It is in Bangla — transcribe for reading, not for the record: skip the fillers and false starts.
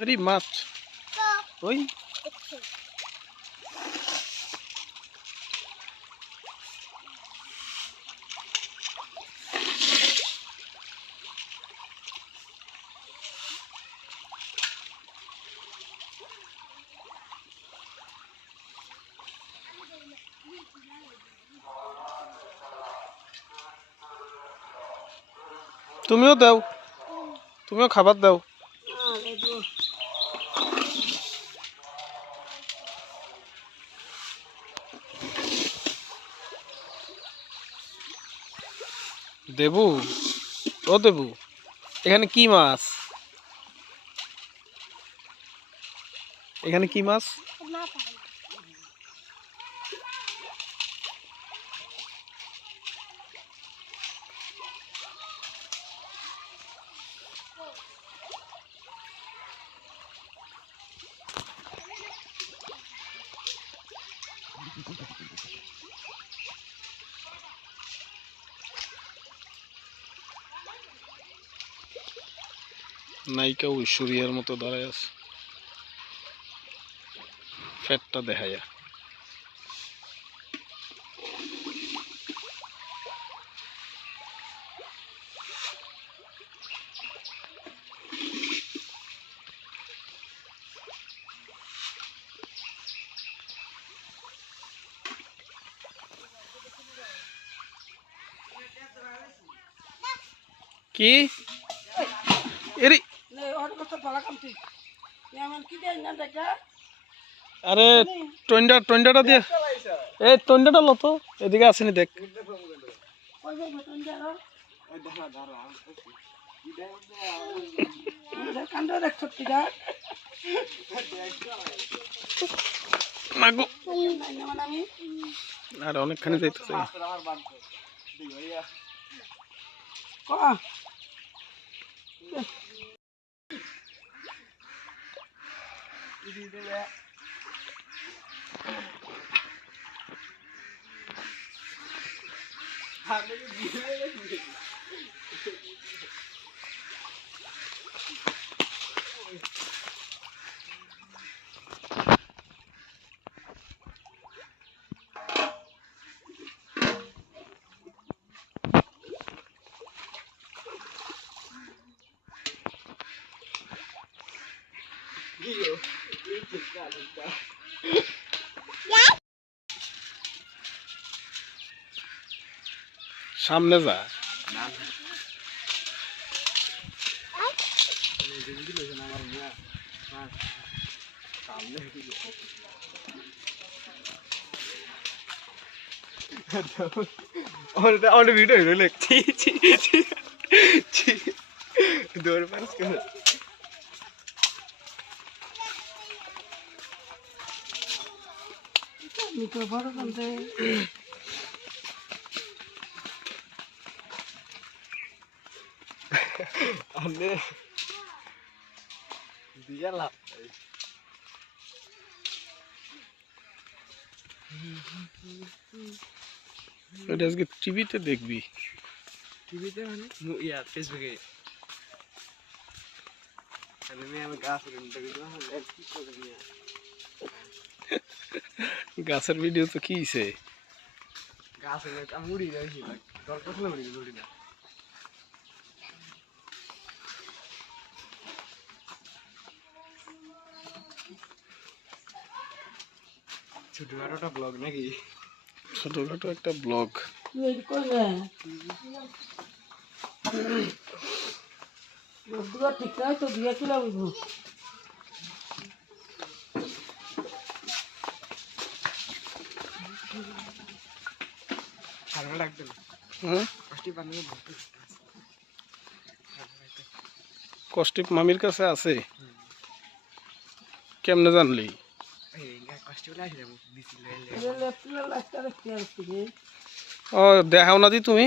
আরে মাছ ওই তুমিও দাও, তুমিও খাবার দাও। দেবু, ও দেবু, এখানে কি মাছ? এখানে কি মাছ? নায়িকা ঐশ্বরিয়ার মতো দাঁড়ায় আছে, ফ্যাটটা দেখা যায়। কি এরি? আরে টন্ডাটা দিয়ে, এই টন্ডাটা লো তো, এদিকে আসেনি দেখ। আর অনেকখানি যাইতেছে। সামনে যা। और वीडियो हिरो लगती दौड़ पास कर मिक्रोफोन बंदे हमने दिया ला এটা আজকে টিভিতে দেখবি? টিভিতে মানে ইয়া ফেসবুকে আমি গাছের ভিডিও তো কি হইছে? গাছের আমি উড়ি যাইছি দর কতলে উড়ি না। ছোটখাটো ব্লগ নাকি? ছোটখাটো একটা ব্লগ। ঠিক নাই তো দিয়ে কিলা বুঝবো। কষ্টিপ মামির কাছে আছে, কেমনে জানলি? ও দেখাও না দি তুমি।